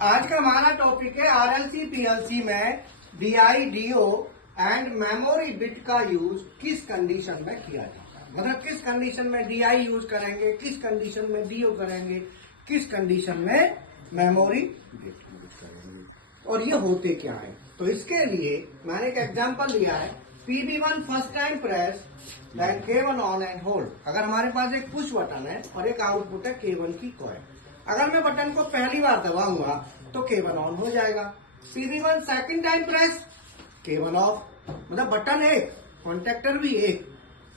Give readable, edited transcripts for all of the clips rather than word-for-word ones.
आज का हमारा टॉपिक है आरएलसी पीएलसी में डीआईडीओ एंड मेमोरी बिट का यूज किस कंडीशन में किया जाता है। मतलब किस कंडीशन में डीआई यूज करेंगे, किस कंडीशन में डीओ करेंगे, किस कंडीशन में मेमोरी बिट यूज करेंगे और ये होते क्या है। तो इसके लिए मैंने एक एग्जांपल लिया है, PB1 first time press then K1 on and hold. अगर हमारे पास एक पुश बटन है और एक आउटपुट है K1 की कॉइल, अगर मैं बटन को पहली बार दबाऊंगा तो K1 ऑन हो जाएगा। PB1 second time press K1 of, मतलब बटन एक, कॉन्टेक्टर भी एक,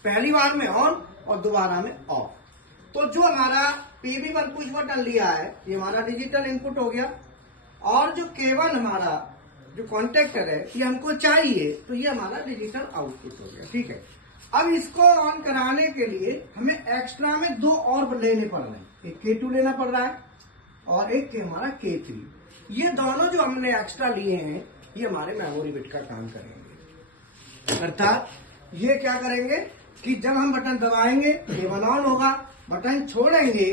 पहली बार में ऑन और दोबारा में ऑफ। तो जो हमारा PB1 पुश बटन लिया है ये हमारा डिजिटल इनपुट हो गया और जो K1 हमारा जो कॉन्टेक्टर है ये हमको चाहिए तो ये हमारा डिजिटल आउटपुट हो गया। ठीक है, अब इसको ऑन कराने के लिए हमें एक्स्ट्रा में दो और लेने पड़ रहे हैं, एक K2 लेना पड़ रहा है और एक हमारा K3। ये दोनों जो हमने एक्स्ट्रा लिए हैं ये हमारे मेमोरी बिट का काम करेंगे। अर्थात ये क्या करेंगे कि जब हम बटन दबाएंगे K1 ऑन होगा, बटन छोड़ेंगे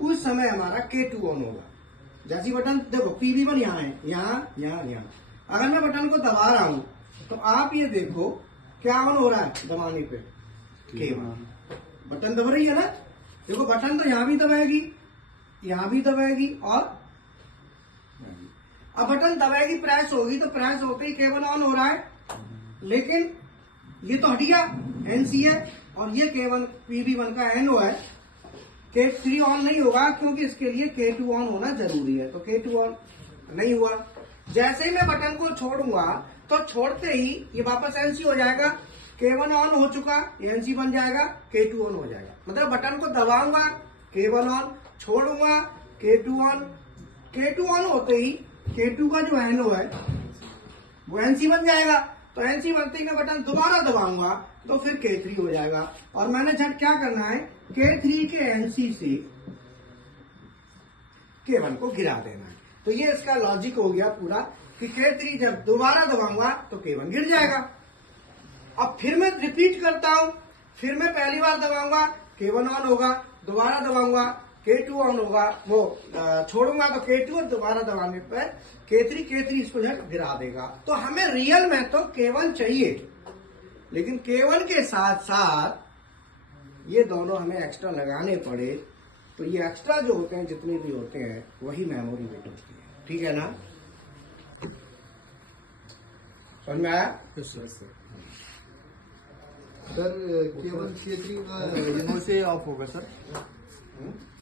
उस समय हमारा K2 ऑन होगा। जैसी बटन देखो PB1 यहाँ है, यहाँ, अगर मैं बटन को दबा रहा हूं तो आप ये देखो क्या ऑन हो रहा है, दबाने पे K1 बटन दब रही है ना। देखो बटन तो यहाँ भी दबाएगी, यहाँ भी दबाएगी और अब बटन दबाएगी, प्रेस होगी तो प्रेस होते ही K1 ऑन हो रहा है, लेकिन ये तो हट गया, NC है और ये K1 PB1 का NO है। K3 ऑन नहीं होगा क्योंकि इसके लिए K2 ऑन होना जरूरी है, तो K2 ऑन नहीं हुआ। जैसे ही मैं बटन को छोड़ूंगा तो छोड़ते ही ये वापस NC हो जाएगा, K1 ऑन हो चुका, ये NC बन जाएगा, K2 ऑन हो जाएगा। मतलब बटन को दबाऊंगा K1 ऑन, छोड़ूंगा K2 ऑन, K2 ऑन होते ही K2 का जो NO है वो NC बन जाएगा, तो NC बनते ही मैं बटन दोबारा दबाऊंगा तो फिर K3 हो जाएगा। और मैंने झट क्या करना है, K3 के NC से K1 को गिरा देना है। तो ये इसका लॉजिक हो गया पूरा कि K3 जब दोबारा दबाऊंगा तो K1 गिर जाएगा। अब फिर मैं रिपीट करता हूं, फिर मैं पहली बार दबाऊंगा K1 ऑन होगा, दोबारा दबाऊंगा K2 ऑन होगा, वो छोड़ूंगा तो K2 और दोबारा दबाने पर K3 इसको झट गिरा देगा। तो हमें रियल में तो K1 चाहिए, लेकिन K1 के साथ साथ ये दोनों हमें एक्स्ट्रा लगाने पड़े। तो ये एक्स्ट्रा जो होते हैं, जितने भी होते हैं, वही मेमोरी बिट होती है। ठीक है ना, समझ में आया? सर K1 K3 का रिमोट से ऑफ होगा सर।